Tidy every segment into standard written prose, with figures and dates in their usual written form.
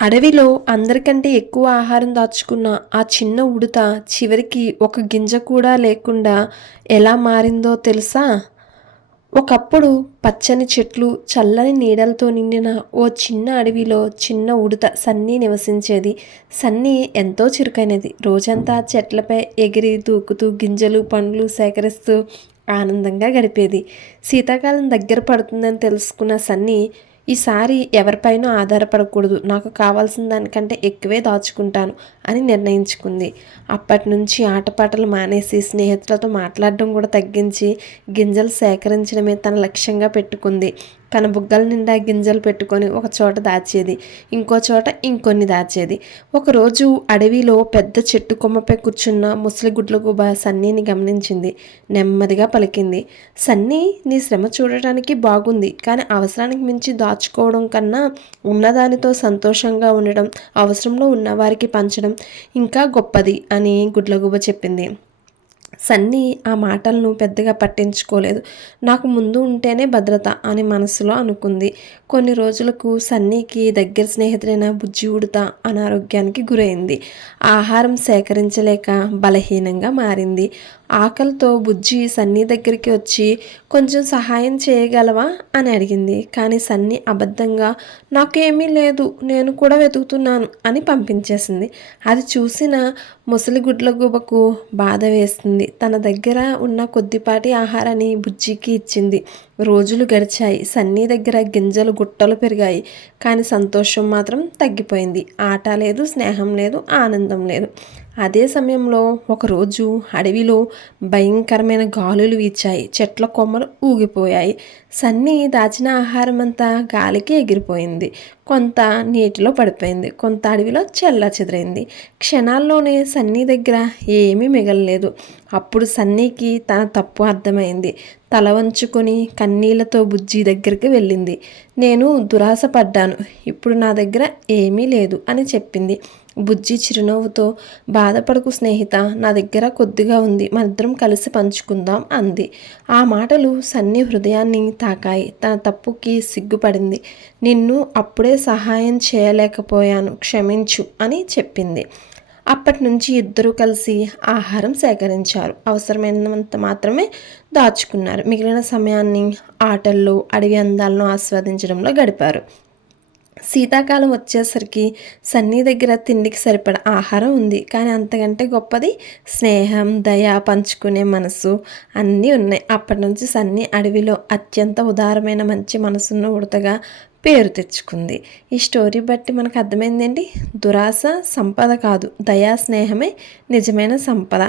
అడవిలో అందరికంటే ఎక్కువ ఆహారం దాచుకున్న ఆ చిన్న ఉడుత చివరికి ఒక గింజ కూడా లేకుండా ఎలా మారిందో తెలుసా? ఒకప్పుడు పచ్చని చెట్లు, చల్లని నీడలతో నిండిన ఓ చిన్న అడవిలో చిన్న ఉడుత సన్నీ నివసించేది. సన్నీ ఎంతో చురుకైనది. రోజంతా చెట్లపై ఎగిరి దూకుతూ గింజలు, పండ్లు సేకరిస్తూ ఆనందంగా గడిపేది. శీతాకాలం దగ్గర పడుతుందని తెలుసుకున్న సన్నీ ఈసారి ఎవరిపైనో ఆధారపడకూడదు, నాకు కావాల్సిన దానికంటే ఎక్కువే దాచుకుంటాను అని నిర్ణయించుకుంది. అప్పటి నుంచి ఆటపాటలు మానేసి స్నేహితులతో మాట్లాడడం కూడా తగ్గించి గింజలు సేకరించడమే తన లక్ష్యంగా పెట్టుకుంది. తన బుగ్గల నిండా గింజలు పెట్టుకొని ఒక చోట దాచేది, ఇంకో చోట ఇంకొన్ని దాచేది. ఒకరోజు అడవిలో పెద్ద చెట్టు కొమ్మపై కూర్చున్న ముసలి గుడ్లగూబ సన్నీని గమనించింది. నెమ్మదిగా పలికింది, సన్నీ, నీ శ్రమ చూడటానికి బాగుంది, కానీ అవసరానికి మించి దాచుకోవడం కన్నా ఉన్నదానితో సంతోషంగా ఉండడం, అవసరంలో ఉన్నవారికి పంచడం ఇంకా గొప్పది అని గుడ్లగూబ చెప్పింది. సన్నీ ఆ మాటలను పెద్దగా పట్టించుకోలేదు. నాకు ముందు ఉంటేనే భద్రత అని మనసులో అనుకుంది. కొన్ని రోజులకు సన్నీకి దగ్గర స్నేహితుడైన బుజ్జి ఉడుత అనారోగ్యానికి గురైంది. ఆహారం సేకరించలేక బలహీనంగా మారింది. ఆకలితో బుజ్జి సన్నీ దగ్గరికి వచ్చి కొంచెం సహాయం చేయగలవా అని అడిగింది. కానీ సన్నీ అబద్ధంగా నాకేమీ లేదు, నేను కూడా వెతుకుతున్నాను అని పంపించేసింది. అది చూసిన ముసలి గుడ్లగూబకు బాధ వేసింది. తన దగ్గర ఉన్న కొద్దిపాటి ఆహారాన్ని బుజ్జికి ఇచ్చింది. రోజులు గడిచాయి. సన్నీ దగ్గర గింజలు గుట్టలు పెరిగాయి, కానీ సంతోషం మాత్రం తగ్గిపోయింది. ఆట లేదు, స్నేహం లేదు, ఆనందం లేదు. అదే సమయంలో ఒకరోజు అడవిలో భయంకరమైన గాలులు వీచాయి. చెట్ల కొమ్మలు ఊగిపోయాయి. సన్నీ దాచిన ఆహారం అంతా గాలికి ఎగిరిపోయింది. కొంత నీటిలో పడిపోయింది, కొంత అడవిలో చెల్లాచెదరైంది. క్షణాల్లోనే సన్నీ దగ్గర ఏమీ మిగలలేదు. అప్పుడు సన్నీకి తన తప్పు అర్థమైంది. తల వంచుకొని కన్నీళ్లతో బుజ్జి దగ్గరికి వెళ్ళింది. నేను దురాశ పడ్డాను, ఇప్పుడు నా దగ్గర ఏమీ లేదు అని చెప్పింది. బుజ్జి చిరునవ్వుతో, బాధపడకు స్నేహిత, నా దగ్గర కొద్దిగా ఉంది, మనిద్దరం కలిసి పంచుకుందాం అంది. ఆ మాటలు సన్నీ హృదయాన్ని తాకాయి. తన తప్పుకి సిగ్గుపడింది. నిన్ను అప్పుడే సహాయం చేయలేకపోయాను, క్షమించు అని చెప్పింది. అప్పటి నుంచి ఇద్దరూ కలిసి ఆహారం సేకరించారు. అవసరమైనంత మాత్రమే దాచుకున్నారు. మిగిలిన సమయాన్ని ఆటల్లో, అడవి అందాలను ఆస్వాదించడంలో గడిపారు. శీతాకాలం వచ్చేసరికి సన్నీ దగ్గర తిండికి సరిపడ ఆహారం ఉంది, కానీ అంతకంటే గొప్పది స్నేహం, దయ, పంచుకునే మనసు అన్నీ ఉన్నాయి. అప్పటి నుంచి సన్నీ అడవిలో అత్యంత ఉదారమైన మంచి మనసున్న ఉడతగా పేరు తెచ్చుకుంది. ఈ స్టోరీ బట్టి మనకు అర్థమైందేంటి? దురాశ సంపద కాదు, దయా స్నేహమే నిజమైన సంపద.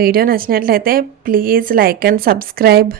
వీడియో నచ్చినట్లయితే ప్లీజ్ లైక్ అండ్ సబ్స్క్రైబ్.